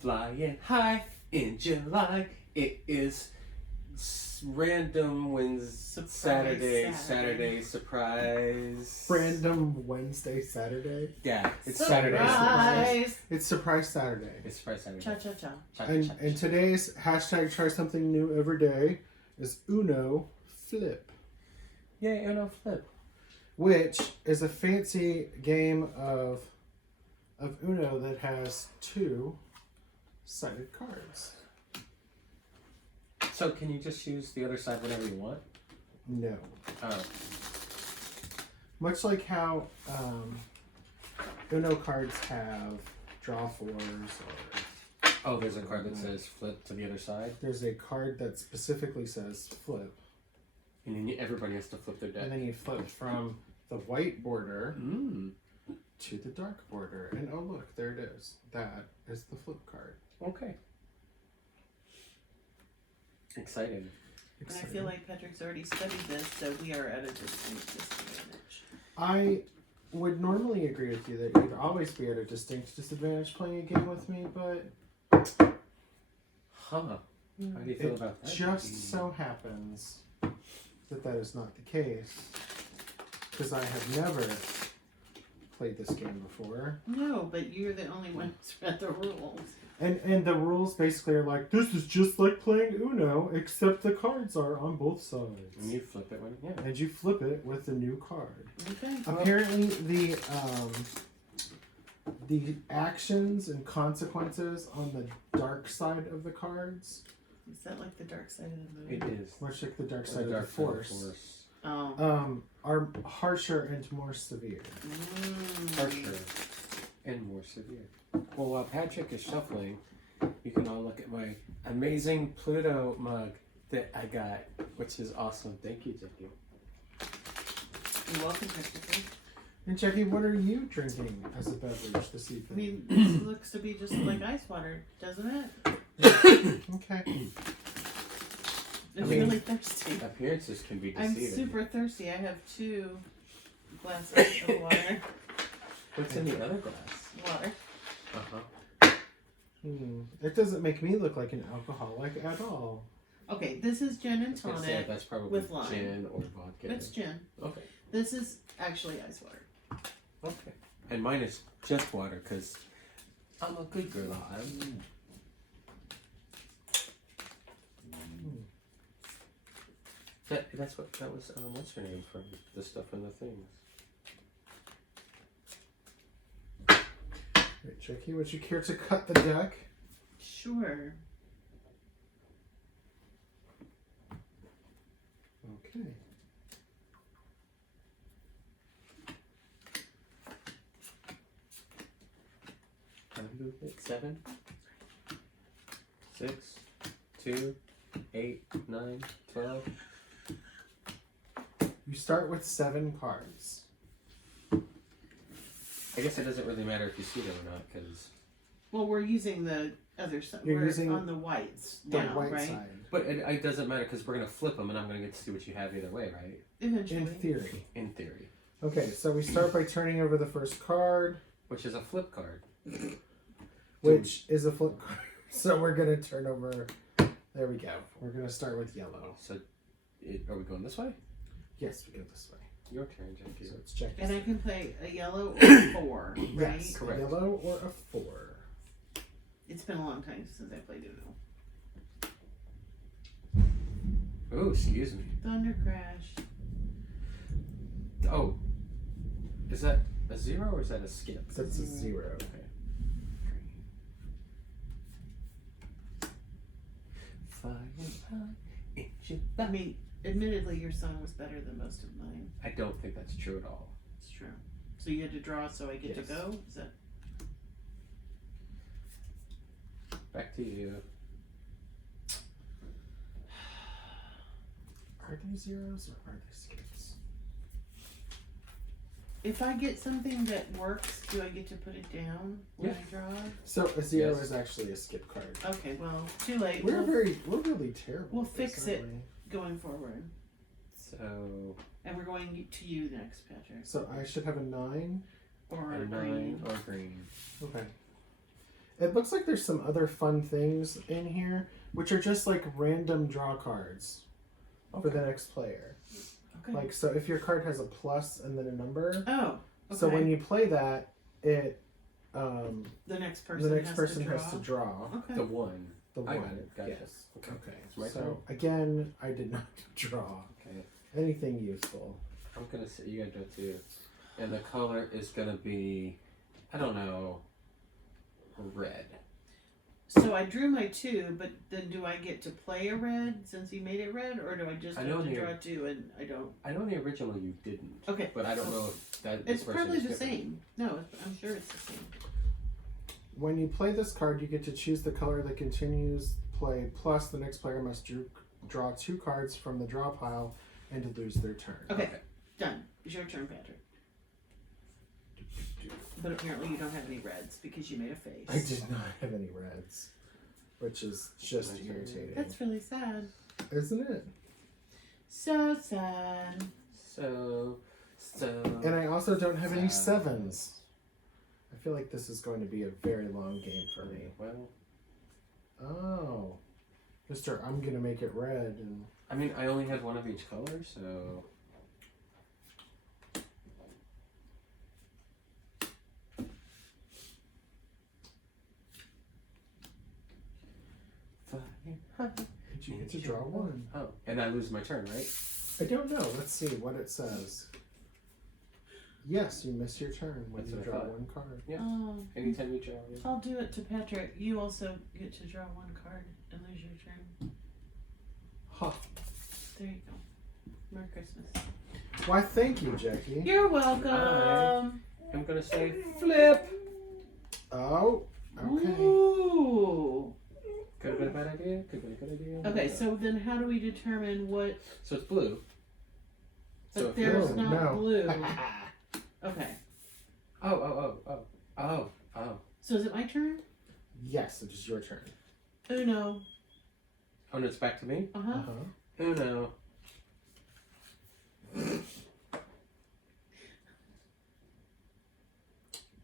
Flying high in July. It is random Saturday surprise. Random Wednesday, Saturday. Yeah, it's Surprise. Saturday. It's Surprise Saturday. It's Surprise Saturday. Cha cha cha. And today's hashtag try something new every day is Uno Flip, Yay, Uno Flip. which is a fancy game of Uno that has two-sided cards. So can you just use the other side whenever you want? No. Oh. Much like how Uno cards have draw fours, or Oh, there's a card that says flip to the other side, there's a card that specifically says flip, and then everybody has to flip their deck. and then you flip from the white border Mm. to the dark border, and oh look, there it is. That is the flip card. Okay. Exciting. And I feel like Patrick's already studied this, so we are at a distinct disadvantage. I would normally agree with you that you'd always be at a distinct disadvantage playing a game with me, but Huh. How do you feel it about that? just so happens that is not the case, because I have never played this game before. No, but you're the only one who's read the rules. And the rules basically are like, this is just like playing Uno, except the cards are on both sides. And you flip it when And you flip it with the new card. Okay. Apparently, the actions and consequences on the dark side of the cards, Is that like the dark side of the moon? It is. much like the dark Or side of the force, Oh. are harsher and more severe. Harsher and more severe. Well, while Patrick is shuffling, you can all look at my amazing Pluto mug that I got, which is awesome. Thank you, Jackie. You're welcome, Christopher. And Jackie, what are you drinking as a beverage this I evening? mean, this looks to be just like ice water, doesn't it? Okay. It's mean, really thirsty. Appearances can be I'm deceiving. super thirsty. I have 2 glasses of water. What's in the other glass? Water. Uh-huh. It doesn't make me look like an alcoholic at all. Okay, this is gin and I was gonna say, tonic. that's probably with lime. gin or vodka. It's gin. Okay. This is actually ice water. Okay. And mine is just water, because I'm a good girl. That was what's her name from the stuff in the things. Right, Jackie, would you care to cut the deck? Sure. Okay. Movement 7, 6, 2, 8, 9, 12. You start with 7 cards. I guess it doesn't really matter if you see them or not, because. Well, we're using the other side. You're We're using on the whites The now, white right? side. But it doesn't matter because we're gonna flip them, and I'm gonna get to see what you have either way, right? Eventually. In theory. In theory, Okay, so we start by turning over the first card, which is a flip card. which is a flip card. So we're going to turn over. There we go. We're going to start with yellow. So, are we going this way? Yes, we go this way. Your turn, Jackie. So it's Jackie's And I turn. can play a yellow or a 4, right? Yes, Correct. a yellow or a 4. It's been a long time since I played Uno. Oh, excuse me. Thunder Crash. Oh, is that a 0 or is that a skip? That's a 0. Okay. I mean, admittedly, your song was better than most of mine. I don't think that's true at all. It's true. So you had to draw, so I get Yes. to go? Is that? Back to you. Are they zeros or are they skips? If I get something that works, do I get to put it down when I draw? So a 0 Yes. is actually a skip card. Okay, well, too late. We're really terrible. We'll at this, fix aren't it. we? Going forward. So, And we're going to you next, Patrick. So I should have a 9. Or a green. 9 or green. Okay. It looks like there's some other fun things in here, which are just like random draw cards for the next player. Okay. Like, so if your card has a plus and then a number, Oh. Okay. so when you play that, it the next person has to draw Okay. The one. the I one. got it. Gotcha. Yes. Okay. Okay. It's my So turn. again, I did not draw Okay. anything useful. I'm gonna say you gotta do it too. And the color is gonna be, I don't know, red. So I drew my 2, but then do I get to play a red since he made it red, or do I just I have know to the- draw 2 and I don't? I know in the original you didn't. Okay. But I don't know if that. It's this version probably is the different. same. No, I'm sure it's the same. When you play this card, you get to choose the color that continues play, plus the next player must draw 2 cards from the draw pile and to lose their turn. Okay. Done. It's your turn, Patrick. But apparently you don't have any reds because you made a face. I did not have any reds, which is just My turn. irritating. That's really sad. Isn't it? So sad. So. And I also don't have any Sad. 7s. I feel like this is going to be a very long game for me. Well, Oh. Mr. I'm going to make it red. And I mean, I only had one of each color, so. you get to draw 1. Oh, and I lose my turn, right? I don't know. Let's see what it says. Yes, you miss your turn when That's you what I draw thought. 1 card. Yeah. Oh, Anytime you draw. Yeah. I'll do it to Patrick. You also get to draw 1 card and lose your turn. Huh. There you go. Merry Christmas. Why, thank you, Jackie. You're welcome. I'm gonna say flip. Oh, okay. Ooh. Could have been a bad idea. Could have been a good idea. Okay, so then how do we determine what? So it's blue. But So if there's you're- not no. blue. Okay. Oh. So is it my turn? Yes, it is your turn. Uno. Oh, no, it's back to me. Uh-huh. Uh-huh. Uno.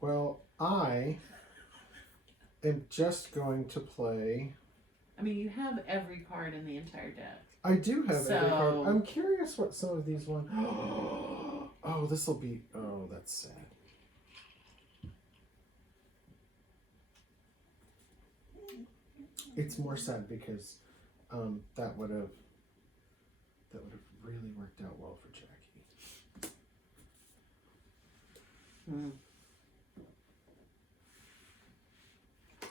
Well, I am just going to play. I mean, you have every card in the entire deck. I do have every card. So- I'm curious what some of these ones. Oh, this will be. Oh, that's sad. It's more sad because that would have really worked out well for Jackie. Hmm.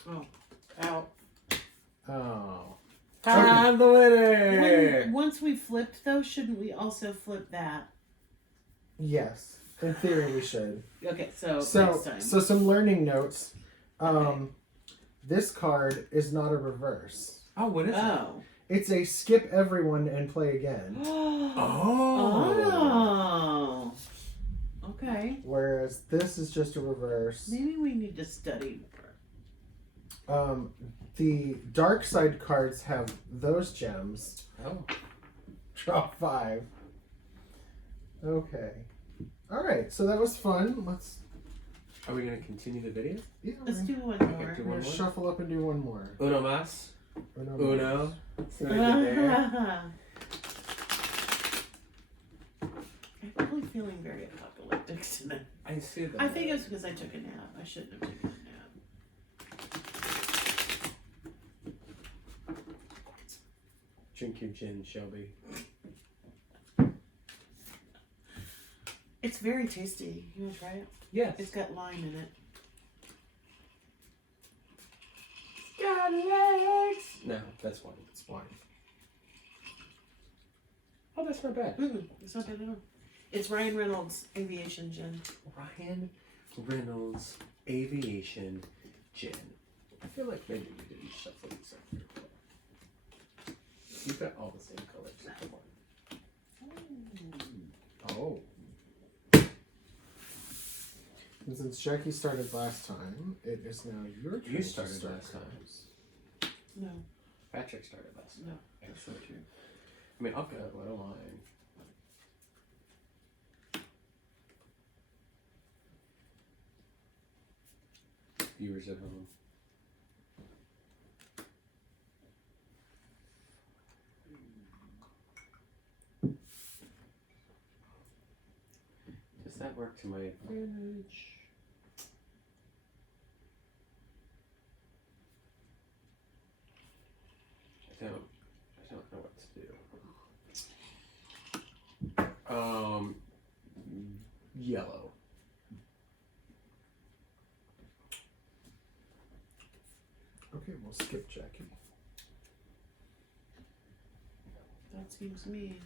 Oh. Out. Oh. I'm the winner. Once we flipped, though, shouldn't we also flip that? Yes. In theory, we should. Okay, so next So, time. so some learning notes. Okay. This card is not a reverse. Oh, what is it? Oh. It's a skip everyone and play again. Oh. Okay. Whereas this is just a reverse. Maybe we need to study more. The dark side cards have those gems. Oh. Draw 5. Okay. Alright, so that was fun. Let's Are we gonna continue the video? Let's do one Okay, more. do we're one gonna more. Shuffle up and do one more. Uno más. Uno. Uno. See what I did there? I'm really feeling very apocalyptic tonight. I see that. I think it's because I took a nap. I shouldn't have taken a nap. Drink your gin, Shelby. It's very tasty. You want to try it? Yes. It's got lime in it. got legs. No, that's wine. It's wine. Oh, that's not bad. It's not bad at all. It's Ryan Reynolds Aviation Gin. Ryan Reynolds Aviation Gin. I feel like maybe we didn't shuffle these up here. You've got all the same colors. Come on. Oh. And since Jackie started last time, it is now your turn. You to started start last time. cards. No, Patrick started last time. no, that's Actually. not true. I mean, I'll go. I don't mind. Viewers at home. that work to my advantage? I don't know what to do. Yellow. Okay, we'll skip Jackie. That seems mean.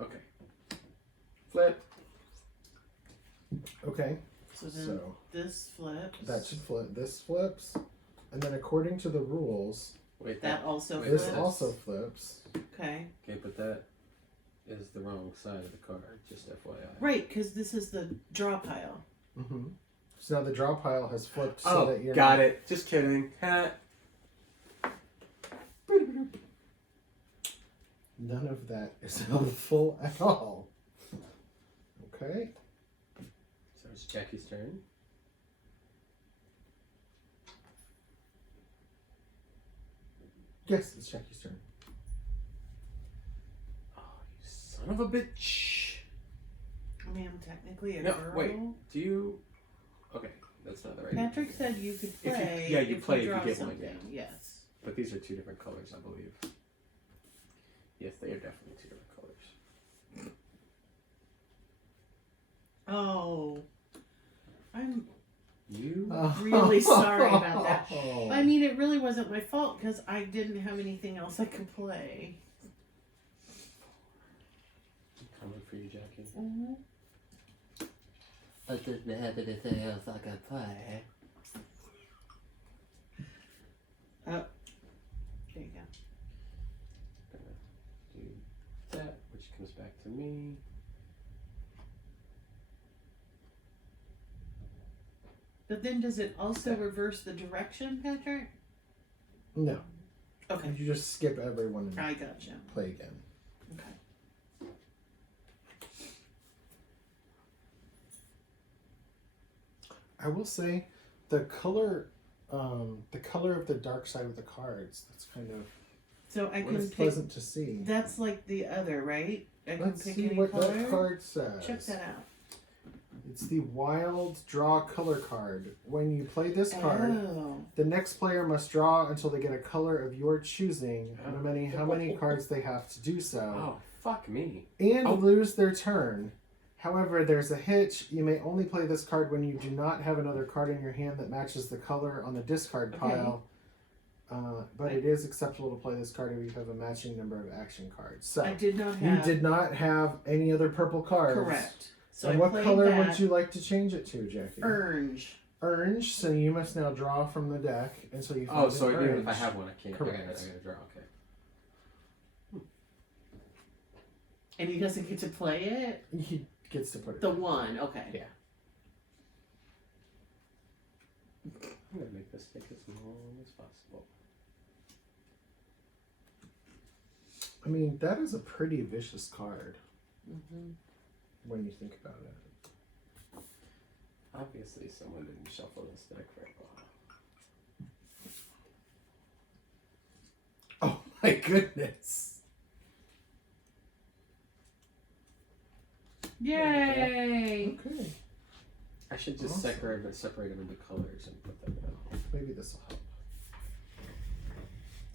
Okay. Flip. Okay, So then so this flips. that should flip. This flips, and then according to the rules, Wait, That also wait, this flips. also flips. Okay. Okay, but that is the wrong side of the card, just FYI. Right, because this is the draw pile. Mm-hmm. So now the draw pile has flipped. So Oh, that you're got not- it. Just kidding. Ha. None of that is helpful at all. Okay. So it's Jackie's turn. Yes, it's Jackie's turn. Oh, you son of a bitch. I mean, I'm technically a No, girl. wait. Do you? Okay, that's not the right. Patrick said you could If you- play. yeah, you if play if you draw get one, something. Yes. But these are two different colors, I believe. Yes, they are definitely two different colors. Oh, I'm You? really sorry about that. Oh. I mean, it really wasn't my fault because I didn't have anything else I could play. I'm coming for you, Jackie. Mm-hmm. I didn't have anything else I could play. There you go. Gonna do that, which comes back to me. But then does it also reverse the direction, Patrick? No. Okay. You just skip everyone and I gotcha. play again. Okay. I will say, the color of the dark side of the cards. That's kind of So I what can is pick. pleasant to see. That's like the other, right? I can Let's pick see any what color. that card says. Check that out. It's the Wild Draw color card. When you play this card, Oh. the next player must draw until they get a color of your choosing, no matter how many cards they have to do so, Oh, fuck me. and Oh. lose their turn. However, there's a hitch. You may only play this card when you do not have another card in your hand that matches the color on the discard Okay. pile. But it is acceptable to play this card if you have a matching number of action cards. So I did not you have. did not have any other purple cards. Correct. So And I what played color that. would you like to change it to, Jackie? Orange. Orange. So you must now draw from the deck until you find Oh, so an even orange. if I have one, I can't. Correct. I gotta draw. Okay. And he doesn't get to play it? He gets to put it. The one, okay. Yeah. I'm gonna make this take as long as possible. I mean, that is a pretty vicious card Mm-hmm. when you think about it. Obviously, someone didn't shuffle this deck very well. Oh my goodness. Yay! Okay. I should just Awesome. separate them into colors and put them down. Maybe this will help.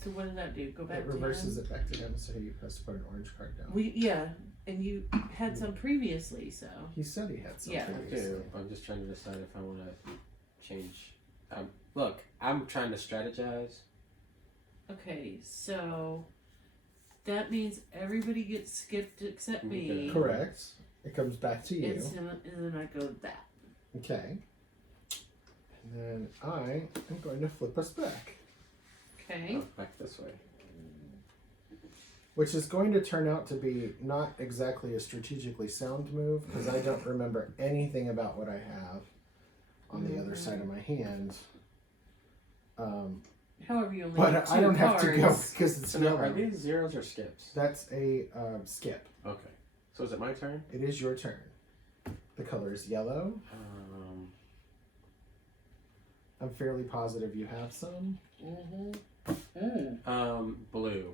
So what does that do? Go back It reverses to him? it back to him, so he has to put an orange card down. Yeah, and you had some previously, so. He said he had some Yeah. I previously. do. I'm just trying to decide if I want to change. Look, I'm trying to strategize. Okay, so that means everybody gets skipped except me. Correct. It comes back to you. And then I go that. Okay. And then I am going to flip us back. Okay. Oh, back this way. Which is going to turn out to be not exactly a strategically sound move because I don't remember anything about what I have on the other side of my hand. However, you only But have two I don't have to go cards. because it's So now, are yellow. these zeros or skips? That's a skip. Okay. So is it my turn? It is your turn. The color is yellow. I'm fairly positive you have some. Blue.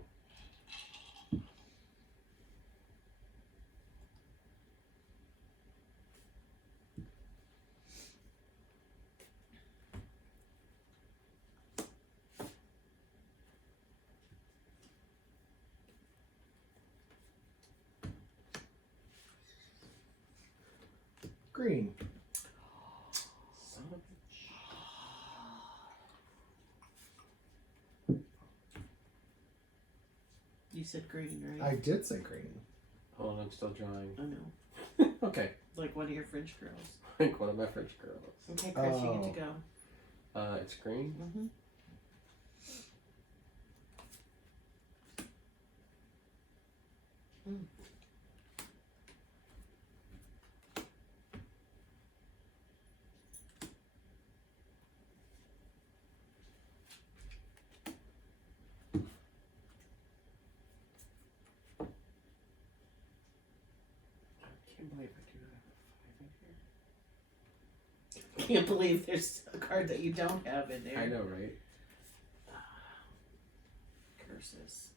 Green. Son of a You said green, right? I did say green. Hold on, I'm still drawing. I know. Okay. Like one of your French girls. Like one of my French girls. Okay, Chris, you get to go. It's green. Mm-hmm. I can't believe I do have a 5 in here. Can't believe there's a card that you don't have in there. I know, right? Curses.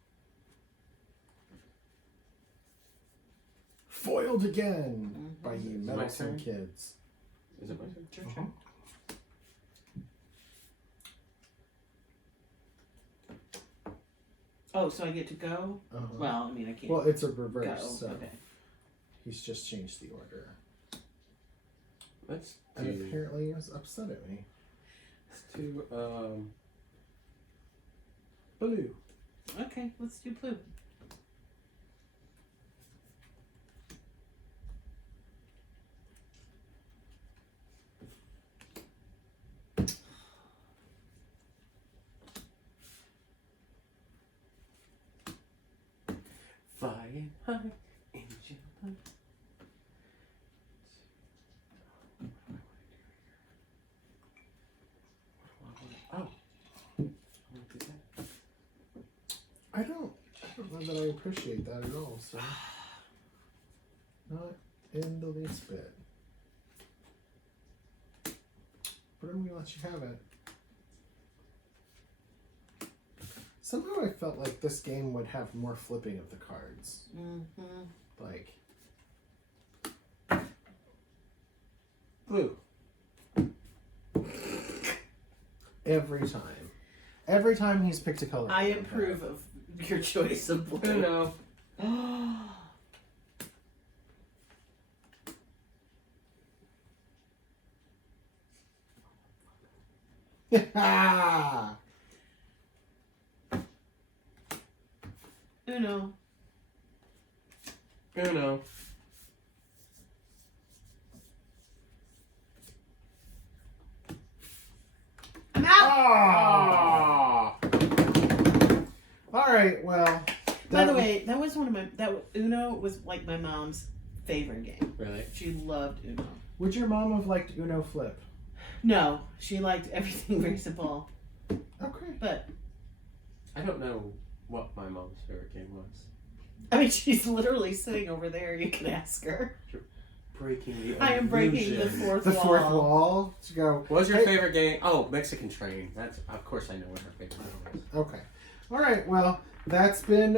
Foiled again by you Is it my meddlesome turn? kids. Is it my turn? It's your turn. Oh, so I get to go? Uh-huh. Well, I mean, I can't Well, it's a go. reverse, so Okay. he's just changed the order. Let's And do. apparently he was upset at me. Let's do blue. Okay, let's do blue. Flying high, angel high. Oh, I want to do that. I don't know that I appreciate that at all, so not in the least bit. But I'm gonna let you have it. Somehow I felt like this game would have more flipping of the cards. Mm-hmm. Like, Blue. every time. Every time he's picked a color. I approve of your choice of blue. No. Ha! Uno. Uno. I'm out! Ah! All right, well. By the way, that was one of Uno was like my mom's favorite game. Really? She loved Uno. Would your mom have liked Uno Flip? No, she liked everything very simple. Okay. But, I don't know what my mom's favorite game was. I mean, she's literally sitting over there. You can ask her. Breaking the illusion. I am breaking the fourth The wall. fourth wall to go. What was your Hey. favorite game? Oh, Mexican Train. That's of course I know what her favorite game is. Okay. All right. Well, that's been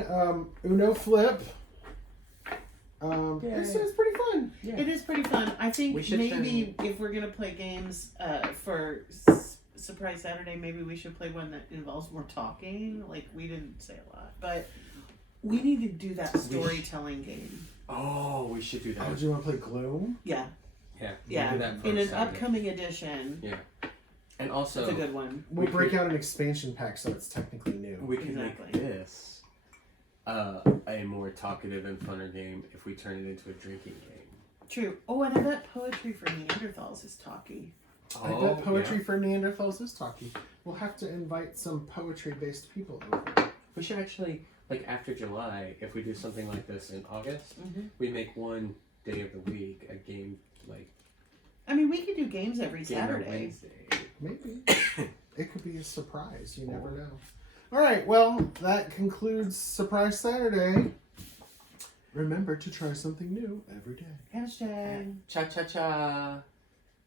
Uno Flip. This Yay. is pretty fun. Yeah. It is pretty fun. I think We should maybe if we're going to play games for Surprise Saturday, maybe we should play one that involves more talking. Like, we didn't say a lot. But we need to do that storytelling game. Oh, we should do that. Oh, do you want to play Gloom? Yeah. Yeah. Yeah. We'll do that In an first Saturday. upcoming edition. Yeah. And also, It's a good one. We'll We break could- out an expansion pack so it's technically new. we can Exactly. make this a more talkative and funner game if we turn it into a drinking game. True. Oh, and I bet poetry for Neanderthals is talky. I bet poetry for Neanderthals is talky. We'll have to invite some poetry-based people over. We should actually, like after July, if we do something like this in August, Mm-hmm. we make one day of the week a game, like I mean, we could do games every game on Saturday. Wednesday. Maybe. It could be a surprise. You never know. All right. Well, that concludes Surprise Saturday. Remember to try something new every day. Hashtag. Cha cha cha.